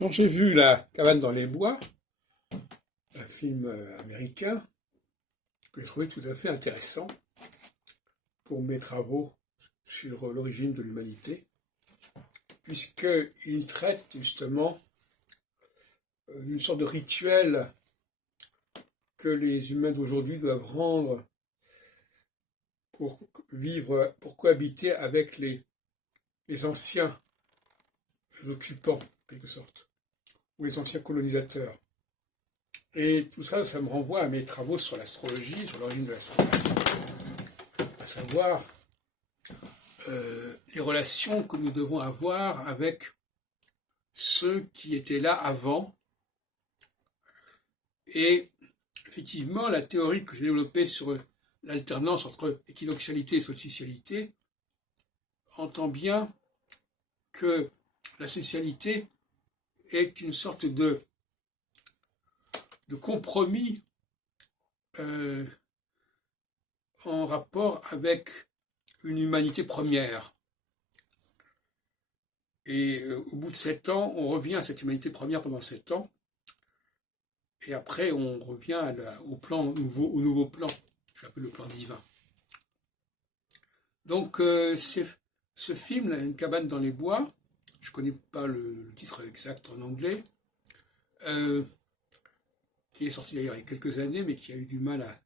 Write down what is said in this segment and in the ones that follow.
Donc j'ai vu La cabane dans les bois, un film américain que j'ai trouvé tout à fait intéressant pour mes travaux sur l'origine de l'humanité, puisqu'il traite justement d'une sorte de rituel que les humains d'aujourd'hui doivent rendre pour vivre, pour cohabiter avec les anciens occupants, en quelque sorte, ou les anciens colonisateurs. Et tout ça, ça me renvoie à mes travaux sur l'astrologie, sur l'origine de l'astrologie, à savoir les relations que nous devons avoir avec ceux qui étaient là avant. Et effectivement, la théorie que j'ai développée sur l'alternance entre équinoxialité et solstitialité entend bien que la solstitialité est une sorte de compromis en rapport avec une humanité première. Et au bout de 7 ans, on revient à cette humanité première pendant 7 ans, et après on revient au nouveau plan, j'appelle le plan divin. Donc ce film, Une cabane dans les bois, je ne connais pas le titre exact en anglais, qui est sorti d'ailleurs il y a quelques années, mais qui a eu du mal à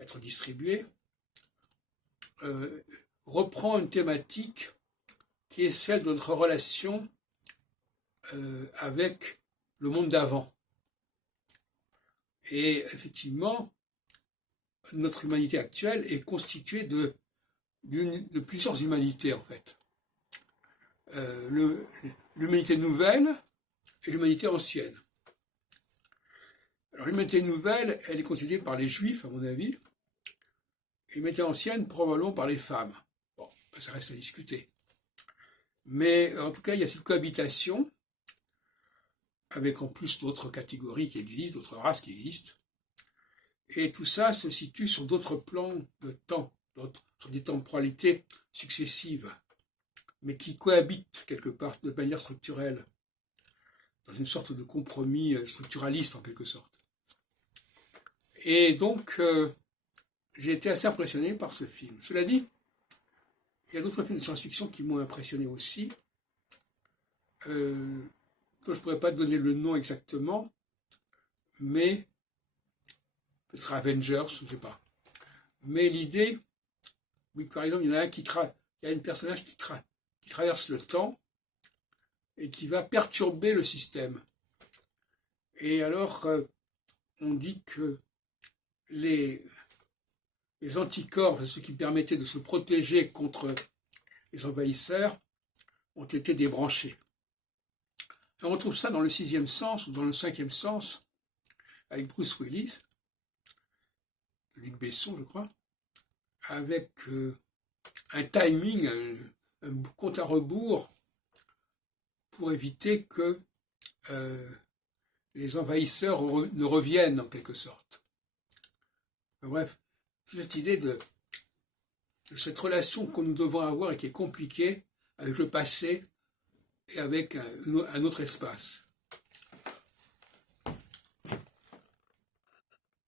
être distribué, reprend une thématique qui est celle de notre relation avec le monde d'avant. Et effectivement, notre humanité actuelle est constituée de plusieurs humanités, en fait. L'humanité nouvelle et l'humanité ancienne. Alors l'humanité nouvelle, elle est constituée par les juifs, à mon avis, et l'humanité ancienne, probablement par les femmes. Bon, ça reste à discuter. Mais en tout cas, il y a cette cohabitation, avec en plus d'autres catégories qui existent, d'autres races qui existent. Et tout ça se situe sur d'autres plans de temps, sur des temporalités successives, mais qui cohabitent quelque part de manière structurelle, dans une sorte de compromis structuraliste en quelque sorte. Et donc, j'ai été assez impressionné par ce film. Cela dit, il y a d'autres films de science-fiction qui m'ont impressionné aussi, dont je ne pourrais pas donner le nom exactement, mais peut-être Avengers, je ne sais pas. Mais l'idée, oui, par exemple, il y en a un il y a un personnage qui traverse le temps et qui va perturber le système. Et alors, on dit que les anticorps, ceux qui permettaient de se protéger contre les envahisseurs, ont été débranchés. Et on retrouve ça dans le 6e sens, ou dans le 5e sens, avec Bruce Willis, Luc Besson, je crois, avec un timing, un compte à rebours, pour éviter que les envahisseurs ne reviennent, en quelque sorte. Bref, cette idée de cette relation que nous devons avoir et qui est compliquée avec le passé et avec un autre espace.